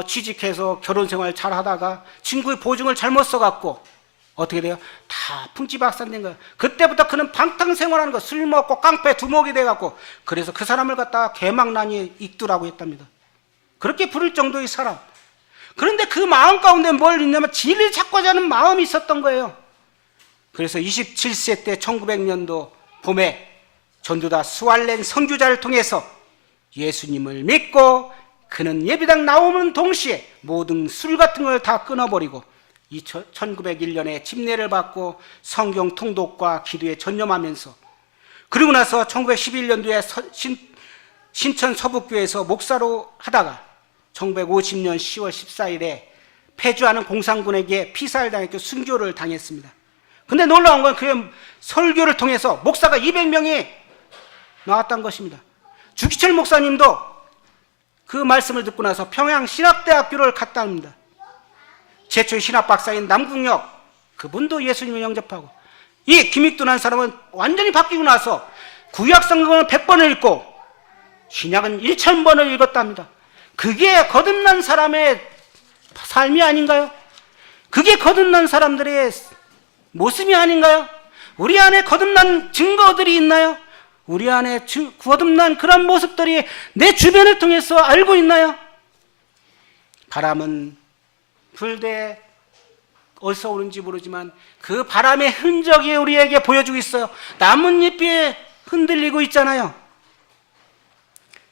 취직해서 결혼 생활 잘 하다가 친구의 보증을 잘못 써갖고 어떻게 돼요? 다 풍지박산된 거예요. 그때부터 그는 방탕생활하는 거, 술 먹고 깡패 두목이 돼갖고, 그래서 그 사람을 갖다가 개망난이 익두라고 했답니다. 그렇게 부를 정도의 사람. 그런데 그 마음 가운데 뭘 있냐면 진리를 찾고자 하는 마음이 있었던 거예요. 그래서 27세 때 1900년도 봄에 전도다 스왈렌 선교자를 통해서 예수님을 믿고, 그는 예배당 나오는 동시에 모든 술 같은 걸 다 끊어버리고 1901년에 침례를 받고 성경 통독과 기도에 전념하면서, 그리고 나서 1911년도에 신천 서북교에서 목사로 하다가 1950년 10월 14일에 폐주하는 공산군에게 피살당했고 순교를 당했습니다. 근데 놀라운 건 그 설교를 통해서 목사가 200명이 나왔던 것입니다. 주기철 목사님도 그 말씀을 듣고 나서 평양신학대학교를 갔다 합니다. 최초의 신학박사인 남궁혁, 그분도 예수님을 영접하고, 이 김익두라는 사람은 완전히 바뀌고 나서 구약성경을 100번을 읽고 신약은 1000번을 읽었답니다. 그게 거듭난 사람의 삶이 아닌가요? 그게 거듭난 사람들의 모습이 아닌가요? 우리 안에 거듭난 증거들이 있나요? 우리 안에 거듭난 그런 모습들이 내 주변을 통해서 알고 있나요? 바람은 불되 어디서 오는지 모르지만 그 바람의 흔적이 우리에게 보여주고 있어요. 나뭇잎이 흔들리고 있잖아요.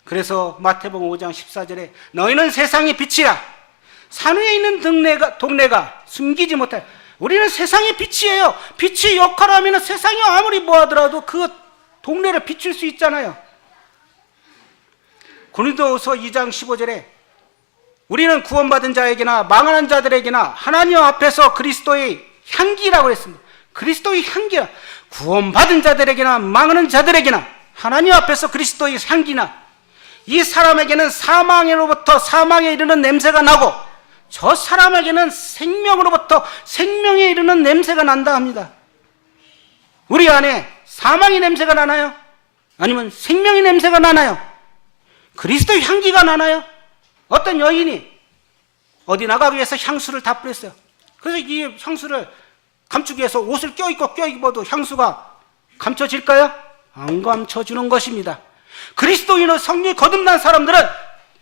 그래서 마태복음 5장 14절에 너희는 세상의 빛이라. 산 위에 있는 동네가 숨기지 못할. 우리는 세상의 빛이에요. 빛의 역할을 하면 세상이 아무리 뭐하더라도 그 동네를 비출 수 있잖아요. 고린도후서 2장 15절에 우리는 구원받은 자에게나 망하는 자들에게나 하나님 앞에서 그리스도의 향기라고 했습니다. 그리스도의 향기라. 구원받은 자들에게나 망하는 자들에게나 하나님 앞에서 그리스도의 향기나, 이 사람에게는 사망으로부터 사망에 이르는 냄새가 나고 저 사람에게는 생명으로부터 생명에 이르는 냄새가 난다 합니다. 우리 안에 사망의 냄새가 나나요? 아니면 생명의 냄새가 나나요? 그리스도의 향기가 나나요? 어떤 여인이 어디 나가기 위해서 향수를 다 뿌렸어요. 그래서 이 향수를 감추기 위해서 옷을 껴입어도 향수가 감춰질까요? 안 감춰주는 것입니다. 그리스도인의 성령이 거듭난 사람들은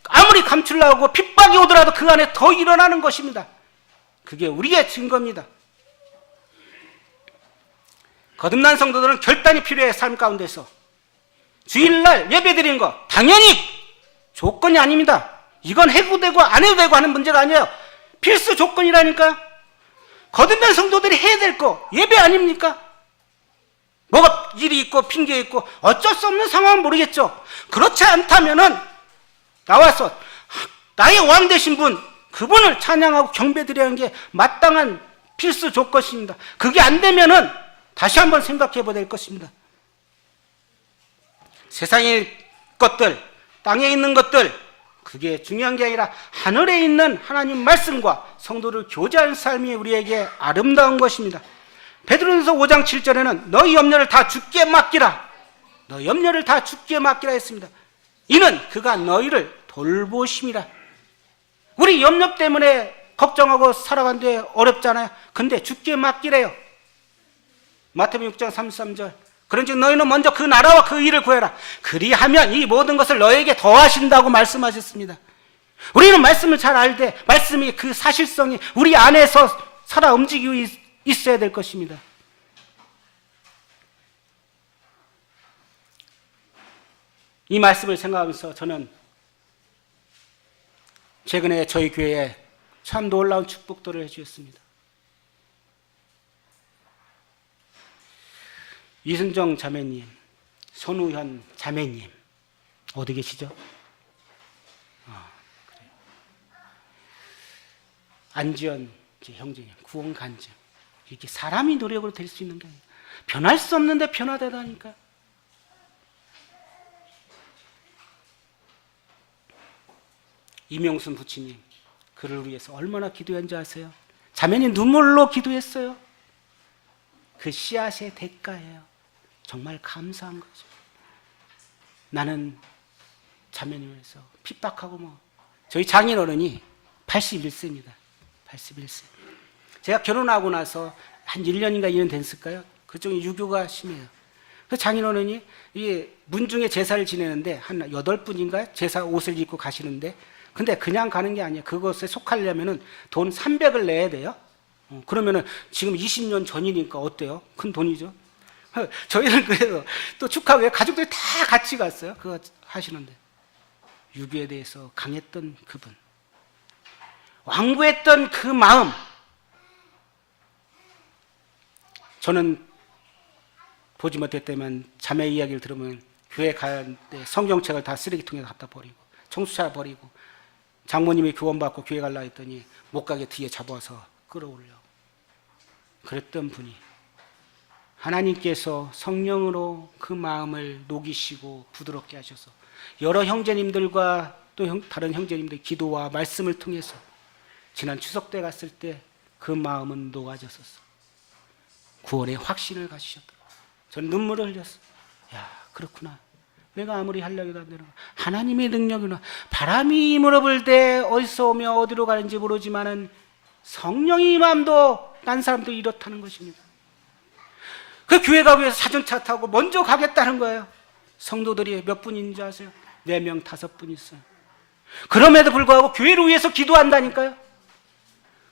아무리 감추려고 핍박이 오더라도 그 안에 더 일어나는 것입니다. 그게 우리의 증거입니다. 거듭난 성도들은 결단이 필요해. 삶 가운데서 주일날 예배드리는 거 당연히 조건이 아닙니다. 이건 해도 되고 안 해도 되고 하는 문제가 아니에요. 필수 조건이라니까요. 거듭난 성도들이 해야 될 거 예배 아닙니까? 뭐가 일이 있고 핑계 있고 어쩔 수 없는 상황은 모르겠죠. 그렇지 않다면은 나와서 나의 왕 되신 분, 그분을 찬양하고 경배드리는 게 마땅한 필수 조건입니다. 그게 안 되면은 다시 한번 생각해 봐야 될 것입니다. 세상의 것들, 땅에 있는 것들, 그게 중요한 게 아니라 하늘에 있는 하나님 말씀과 성도를 교제하는 삶이 우리에게 아름다운 것입니다. 베드로전서 5장 7절에는 너희 염려를 다 주께 맡기라. 너희 염려를 다 주께 맡기라 했습니다. 이는 그가 너희를 돌보심이라. 우리 염려 때문에 걱정하고 살아가는데 어렵잖아요. 근데 주께 맡기래요. 마태복음 6장 33절. 그런즉 너희는 먼저 그 나라와 그 일을 구해라. 그리하면 이 모든 것을 너희에게 더하신다고 말씀하셨습니다. 우리는 말씀을 잘 알되 말씀이 그 사실성이 우리 안에서 살아 움직이고 있어야 될 것입니다. 이 말씀을 생각하면서 저는 최근에 저희 교회에 참 놀라운 축복들을 해주셨습니다. 이순정 자매님, 손우현 자매님 어디 계시죠? 그래요. 안지연 형제님, 구원 간증. 이렇게 사람이 노력으로 될 수 있는 게 아니에요. 변할 수 없는데 변화되다니까. 이명순 부치님, 그를 위해서 얼마나 기도했는지 아세요? 자매님 눈물로 기도했어요. 그 씨앗의 대가예요. 정말 감사한 거죠. 나는 자매님을 위해서 핍박하고 저희 장인어른이 81세입니다. 81세. 제가 결혼하고 나서 한 1년인가 2년 됐을까요? 그쪽에 유교가 심해요. 그 장인어른이 이 문중에 제사를 지내는데 한 8분인가 제사 옷을 입고 가시는데 근데 그냥 가는 게 아니에요. 그것에 속하려면은 돈 300을 내야 돼요. 그러면은 지금 20년 전이니까 어때요? 큰 돈이죠. 저희는 그래서 또 축하하고 가족들이 다 같이 갔어요. 그거 하시는데 유교에 대해서 강했던 그분, 완고했던 그 마음. 저는 보지 못했다면 자매 이야기를 들으면 교회 가는데 성경책을 다 쓰레기통에 갖다 버리고 청수차 버리고 장모님이 구원받고 교회 갈라 했더니 못 가게 뒤에 잡아서 끌어올려. 그랬던 분이 하나님께서 성령으로 그 마음을 녹이시고 부드럽게 하셔서 여러 형제님들과 또 다른 형제님들 기도와 말씀을 통해서 지난 추석 때 갔을 때 그 마음은 녹아졌었어. 구원의 확신을 가지셨더라고요. 전 눈물을 흘렸어. 야, 그렇구나. 내가 아무리 하려고 안 되는 하나님의 능력이나 바람이 무릎을 대 어디서 오며 어디로 가는지 모르지만은 성령이 임함도 딴 사람도 이렇다는 것입니다. 그 교회 가기 위해서 자전차 타고 먼저 가겠다는 거예요. 성도들이 몇 분인지 아세요? 4명, 5분 있어요. 그럼에도 불구하고 교회를 위해서 기도한다니까요.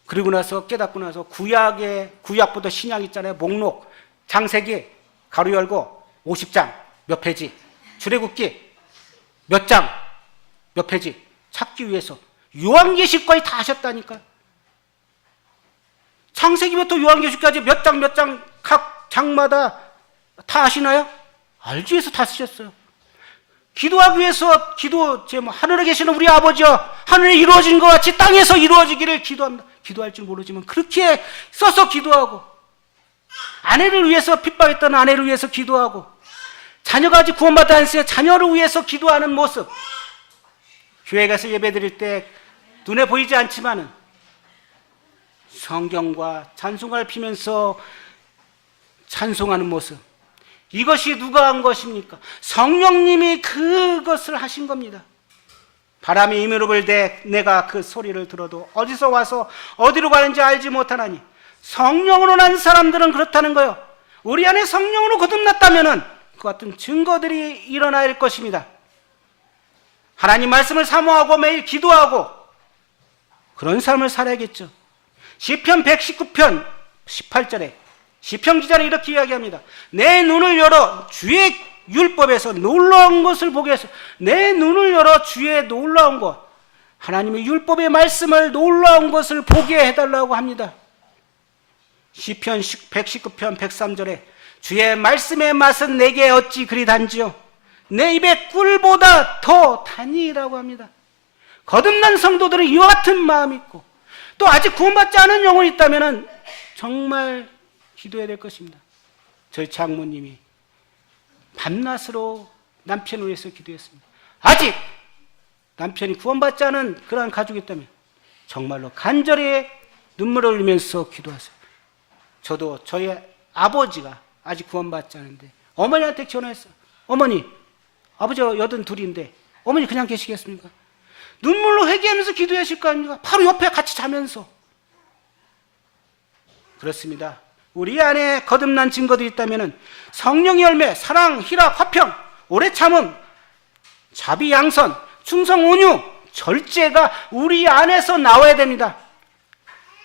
그리고 나서 깨닫고 나서 구약보다 신약 있잖아요. 목록, 장세기 가로 열고 50장 몇 페이지, 출애굽기 몇 장 몇 페이지 찾기 위해서 요한계시까지 다 하셨다니까요. 창세기부터 요한계시까지 몇 장 각 장마다 다 아시나요? 알기 위해서 다 쓰셨어요. 기도하기 위해서 하늘에 계시는 우리 아버지여, 하늘에 이루어진 것 같이 땅에서 이루어지기를 기도합니다. 기도할 줄 모르지만 그렇게 써서 기도하고, 아내를 위해서 핍박했던 아내를 위해서 기도하고, 자녀가 아직 구원받지 않았어요. 자녀를 위해서 기도하는 모습. 교회 가서 예배 드릴 때 눈에 보이지 않지만은 성경과 찬송가를 피면서 찬송하는 모습, 이것이 누가 한 것입니까? 성령님이 그것을 하신 겁니다. 바람이 임으로 불되 내가 그 소리를 들어도 어디서 와서 어디로 가는지 알지 못하나니, 성령으로 난 사람들은 그렇다는 거예요. 우리 안에 성령으로 거듭났다면 그 같은 증거들이 일어날 것입니다. 하나님 말씀을 사모하고 매일 기도하고 그런 삶을 살아야겠죠. 시편 119편 18절에 시편 기자는 이렇게 이야기합니다. 내 눈을 열어 주의 율법에서 놀라운 것을 보게 해서, 내 눈을 열어 주의 놀라운 것, 하나님의 율법의 말씀을 놀라운 것을 보게 해달라고 합니다. 시편 119편 103절에 주의 말씀의 맛은 내게 어찌 그리 단지요, 내 입에 꿀보다 더 다니라고 합니다. 거듭난 성도들은 이와 같은 마음이 있고, 또 아직 구원받지 않은 영혼이 있다면 정말 기도해야 될 것입니다. 저희 장모님이 밤낮으로 남편을 위해서 기도했습니다. 아직 남편이 구원받지 않은 그러한 가족이 있다면 정말로 간절히 눈물을 흘리면서 기도하세요. 저도 저희 아버지가 아직 구원받지 않은데 어머니한테 전화했어요. 어머니, 아버지가 82인데 어머니 그냥 계시겠습니까? 눈물로 회개하면서 기도하실 거 아닙니까? 바로 옆에 같이 자면서. 그렇습니다. 우리 안에 거듭난 증거들이 있다면 성령의 열매, 사랑, 희락, 화평, 오래 참음, 자비, 양선, 충성, 온유, 절제가 우리 안에서 나와야 됩니다.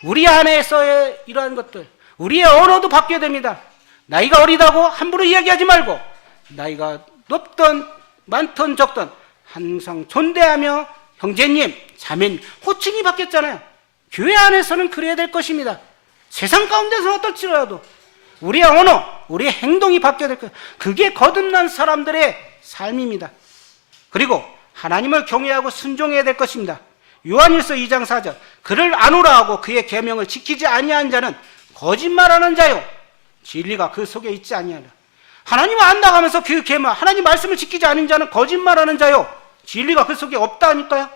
우리 안에서의 이러한 것들, 우리의 언어도 바뀌어야 됩니다. 나이가 어리다고 함부로 이야기하지 말고, 나이가 높든 많든 적든 항상 존대하며 형제님, 자매님, 호칭이 바뀌었잖아요. 교회 안에서는 그래야 될 것입니다. 세상 가운데서는 어떨지라도 우리의 언어, 우리의 행동이 바뀌어야 될 거예요. 그게 거듭난 사람들의 삶입니다. 그리고 하나님을 경외하고 순종해야 될 것입니다. 요한일서 2장 4절, 그를 아노라 하고 그의 계명을 지키지 아니한 자는 거짓말하는 자요, 진리가 그 속에 있지 아니하라. 하나님을 안다고 하면서 그 계명, 하나님 말씀을 지키지 않은 자는 거짓말하는 자요, 진리가 그 속에 없다니까요.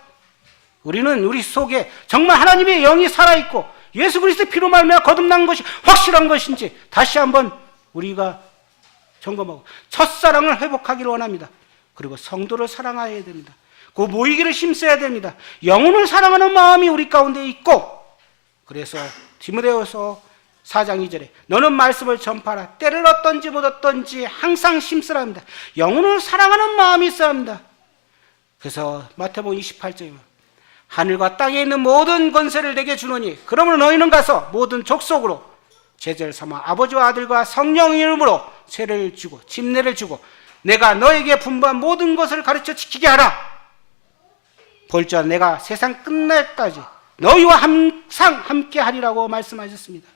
우리는 우리 속에 정말 하나님의 영이 살아있고 예수 그리스도의 피로 말미암아 거듭난 것이 확실한 것인지 다시 한번 우리가 점검하고 첫사랑을 회복하기를 원합니다. 그리고 성도를 사랑해야 됩니다. 그 모이기를 힘써야 됩니다. 영혼을 사랑하는 마음이 우리 가운데 있고, 그래서 디모데후서 4장 2절에 너는 말씀을 전파하라. 때를 어떤지 못 어떤지 항상 힘쓰라 합니다. 영혼을 사랑하는 마음이 있어야 합니다. 그래서 마태복음 28장에 하늘과 땅에 있는 모든 권세를 내게 주노니 그러므로 너희는 가서 모든 족속으로 제자를 삼아 아버지와 아들과 성령의 이름으로 세례를 주고 침례를 주고 내가 너에게 분부한 모든 것을 가르쳐 지키게 하라. 볼지어다 내가 세상 끝날까지 너희와 항상 함께 하리라고 말씀하셨습니다.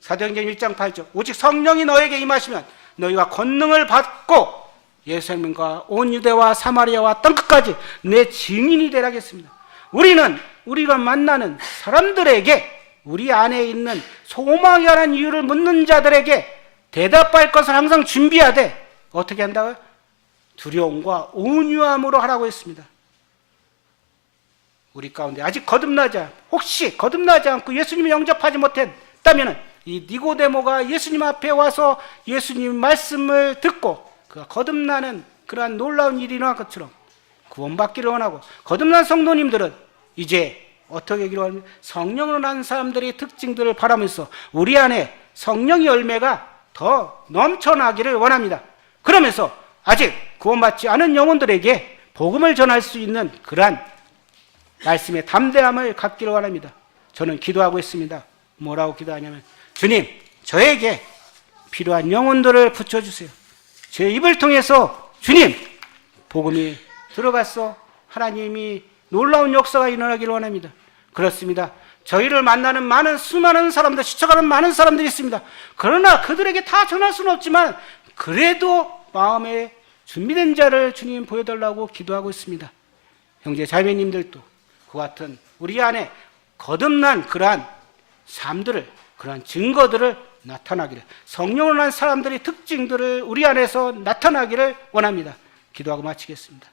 사도행전 1장 8절, 오직 성령이 너에게 임하시면 너희가 권능을 받고 예루살렘과 온 유대와 사마리아와 땅끝까지 내 증인이 되라겠습니다. 우리는 우리가 만나는 사람들에게 우리 안에 있는 소망이 라는 이유를 묻는 자들에게 대답할 것을 항상 준비하되 어떻게 한다고요? 두려움과 온유함으로 하라고 했습니다. 우리 가운데 아직 혹시 거듭나지 않고 예수님을 영접하지 못했다면 이 니고데모가 예수님 앞에 와서 예수님 말씀을 듣고 그가 거듭나는 그러한 놀라운 일이 일어난 것처럼 구원받기를 원하고, 거듭난 성도님들은 이제 어떻게 하기를 원합니까? 성령으로 난 사람들의 특징들을 바라면서 우리 안에 성령의 열매가 더 넘쳐나기를 원합니다. 그러면서 아직 구원받지 않은 영혼들에게 복음을 전할 수 있는 그러한 말씀의 담대함을 갖기를 원합니다. 저는 기도하고 있습니다. 뭐라고 기도하냐면, 주님, 저에게 필요한 영혼들을 붙여주세요. 제 입을 통해서 주님, 복음이 들어가서 하나님이 놀라운 역사가 일어나기를 원합니다. 그렇습니다. 저희를 만나는 수많은 사람들, 시청하는 많은 사람들이 있습니다. 그러나 그들에게 다 전할 수는 없지만 그래도 마음에 준비된 자를 주님 보여달라고 기도하고 있습니다. 형제 자매님들도 그와 같은 우리 안에 거듭난 그러한 삶들을, 그러한 증거들을 나타나기를, 성령으로 난 사람들의 특징들을 우리 안에서 나타나기를 원합니다. 기도하고 마치겠습니다.